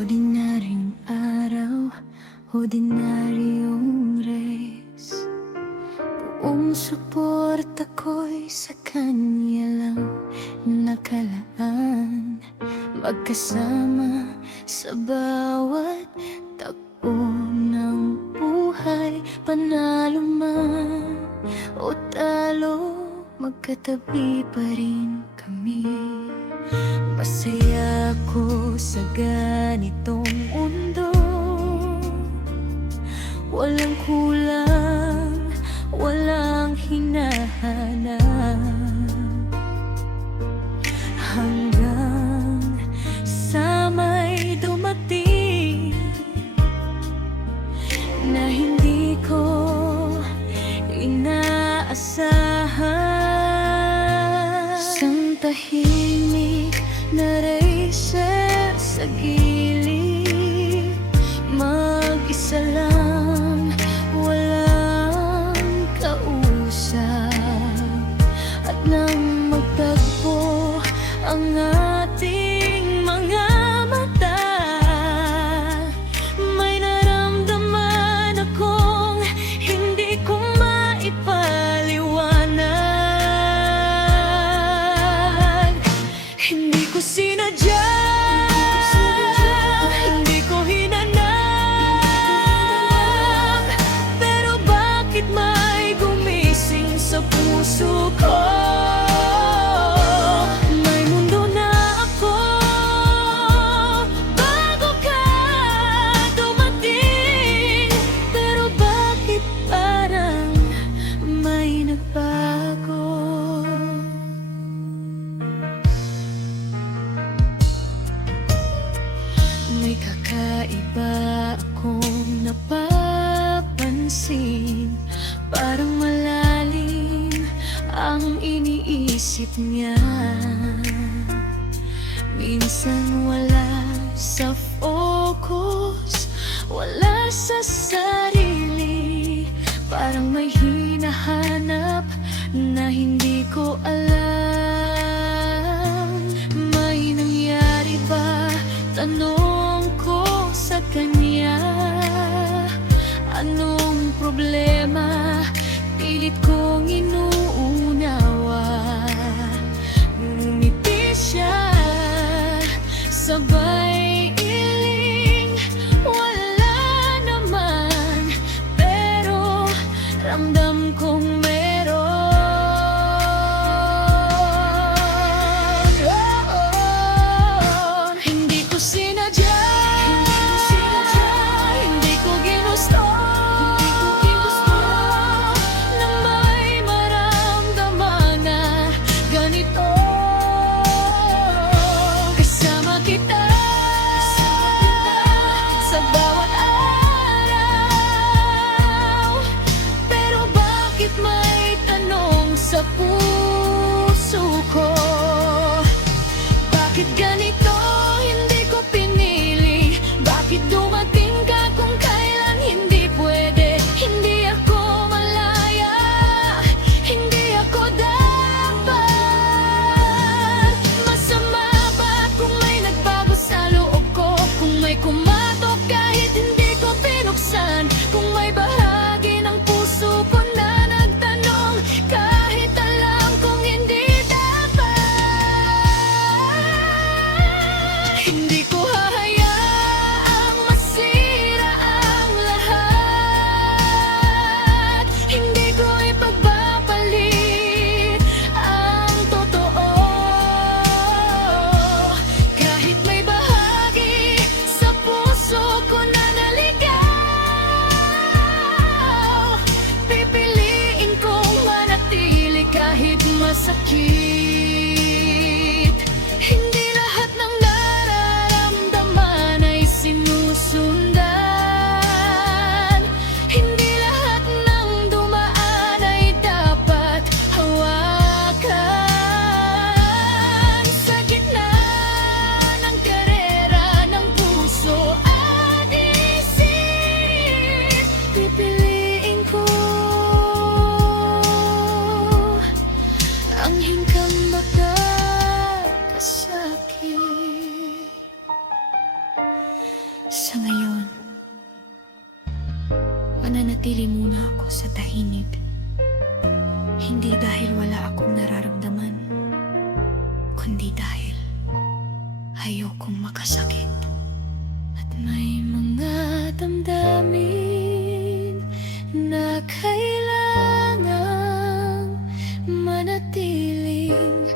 Ordinaryong araw, ordinaryong race. Buong suporta ko'y sa kanya lang nakalaan. Magkasama sa bawat takbo ng buhay. Panalo man o talo, magkatabi pa rin kami. Masaya ko sa ganitong mundo. Walang kulang, walang hinahanap. Hanggang sa may dumating na hindi ko inaasahan. Isang tahimik na racer sa gilid, mag-isa lang, walang kausap. At nang magtagpo ang ating mga mata, may naramdaman akong hindi ko maipaliwanag. Hindi ko sinadya, hindi ko hinanap, pero bakit may gumising sa puso ko? May mundo na ako bago ka dumating, pero bakit parang may nagbago? May kakaiba akong napapansin, parang malalim ang iniisip niya. Minsan wala sa focus, wala sa sarili, parang may hinahanap na hindi ko alam. May nangyari ba? Tanong ko sa kanya. Anong problema? Pilit kong inuunawa. Ngumiti siya, sabay iling. Wala naman, pero ramdam kong meron. Hindi ko sinadya, hindi ko ginusto na may maramdaman na ganito. Kasama kita sa bawat araw, pero bakit may tanong sa puso ko? Bakit ganito? Hindi ko pinili. Bakit dumating ka kung kailan hindi pwede? Hindi ako malaya, hindi ako dapat. Masama ba kung may nagbago sa loob ko? Kung may kumatok kahit hindi ko pinuksan? Kung may bahagi ng puso ko na nagtanong kahit alam kong hindi dapat? Hindi ko hahayaang masira ang lahat. Hindi ko ipagpapalit ang totoo. Kahit may bahagi sa puso ko na naligaw, pipiliin kong manatili kahit masakit. Hindi lahat ng nararamdaman mananatili muna ako sa tahimik. Hindi dahil wala akong nararamdaman, kundi dahil ayokong makasakit. At may mga damdamin na kailangang manatiling